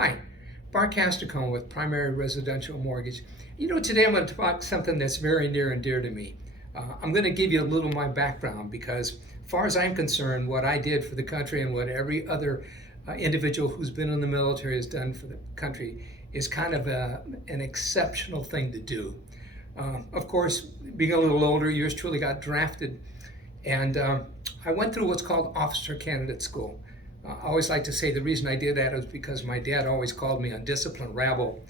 Hi, Bart Castricone with Primary Residential Mortgage. Today I'm going to talk something that's very near and dear to me. I'm going to give you a little of my background because, as far as I'm concerned, what I did for the country and what every other individual who's been in the military has done for the country is kind of an exceptional thing to do. Of course, being a little older, yours truly got drafted, and I went through what's called Officer Candidate School. I always like to say the reason I did that is because my dad always called me undisciplined rabble,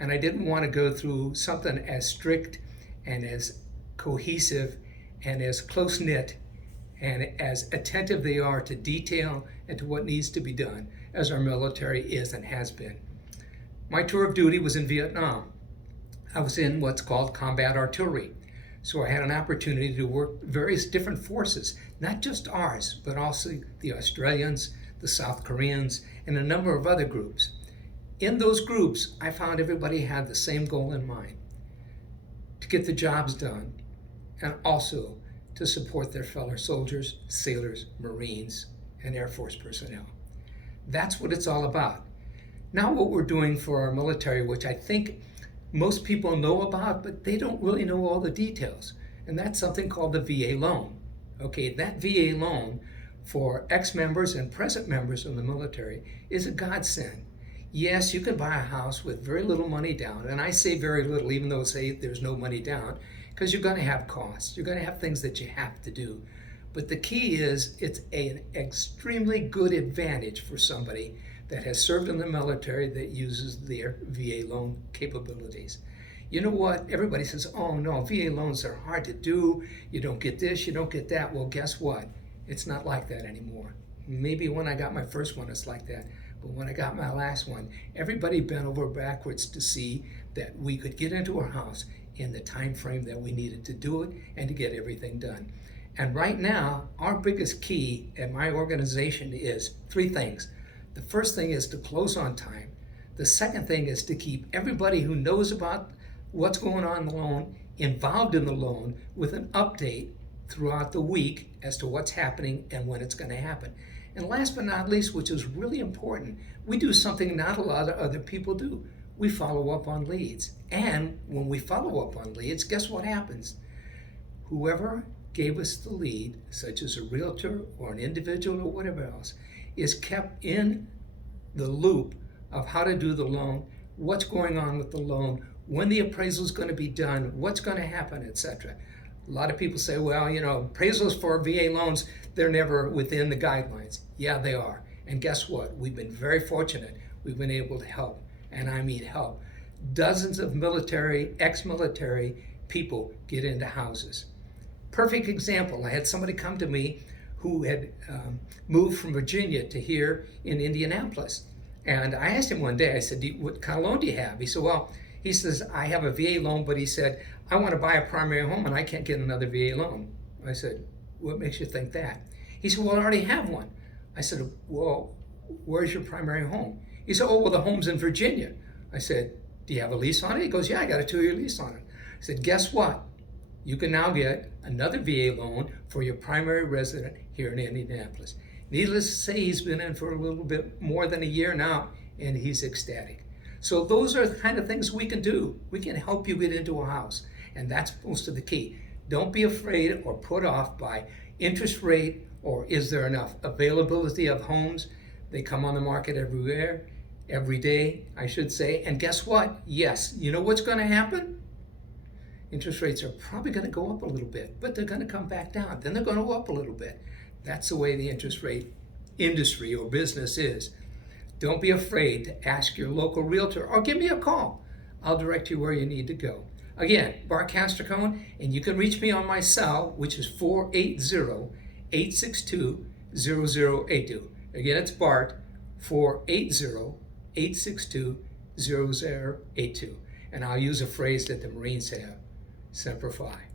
and I didn't want to go through something as strict and as cohesive and as close knit and as attentive they are to detail and to what needs to be done as our military is and has been. My tour of duty was in Vietnam. I was in what's called combat artillery. So I had an opportunity to work various different forces, not just ours, but also the Australians, the South Koreans, and a number of other groups. In those groups, I found everybody had the same goal in mind: to get the jobs done, and also to support their fellow soldiers, sailors, Marines, and Air Force personnel. That's what it's all about. Now what we're doing for our military, which I think most people know about, but they don't really know all the details, and that's something called the VA loan. Okay, that VA loan for ex-members and present members of the military is a godsend. Yes, you can buy a house with very little money down, and I say very little even though say there's no money down, because you're going to have costs. You're going to have things that you have to do. But the key is it's an extremely good advantage for somebody that has served in the military that uses their VA loan capabilities. You know what? Everybody says, oh no, VA loans are hard to do. You don't get this, you don't get that. Well, guess what? It's not like that anymore. Maybe when I got my first one, it's like that. But when I got my last one, everybody bent over backwards to see that we could get into our house in the time frame that we needed to do it and to get everything done. And right now, our biggest key at my organization is three things. The first thing is to close on time. The second thing is to keep everybody who knows about what's going on in the loan involved in the loan with an update throughout the week as to what's happening and when it's going to happen. And last but not least, which is really important, we do something not a lot of other people do. We follow up on leads. And when we follow up on leads, guess what happens? Whoever gave us the lead, such as a realtor or an individual or whatever else, is kept in the loop of how to do the loan, what's going on with the loan, when the appraisal is going to be done, what's going to happen, etc. A lot of people say, well, appraisals for VA loans, they're never within the guidelines. Yeah, they are. And guess what? We've been very fortunate. We've been able to help, and I mean help, dozens of ex-military people get into houses. Perfect example, I had somebody come to me who had moved from Virginia to here in Indianapolis. And I asked him one day, I said, what kind of loan do you have? He said, he says, I have a VA loan, but he said, I want to buy a primary home and I can't get another VA loan. I said, what makes you think that? He said, well, I already have one. I said, well, where's your primary home? He said, oh, well, the home's in Virginia. I said, do you have a lease on it? He goes, yeah, I got a 2-year lease on it. I said, guess what? You can now get another VA loan for your primary resident here in Indianapolis. Needless to say, he's been in for a little bit more than a year now, and he's ecstatic. So those are the kind of things we can do. We can help you get into a house, and that's most of the key. Don't be afraid or put off by interest rate or is there enough availability of homes. They come on the market everywhere, every day, I should say. And guess what? Yes, you know what's going to happen? Interest rates are probably going to go up a little bit, but they're going to come back down. Then they're going to go up a little bit. That's the way the interest rate industry or business is. Don't be afraid to ask your local realtor or give me a call. I'll direct you where you need to go. Again, Bart Castricone, and you can reach me on my cell, which is 480-862-0082. Again, it's Bart, 480-862-0082. And I'll use a phrase that the Marines have, Semper Fi.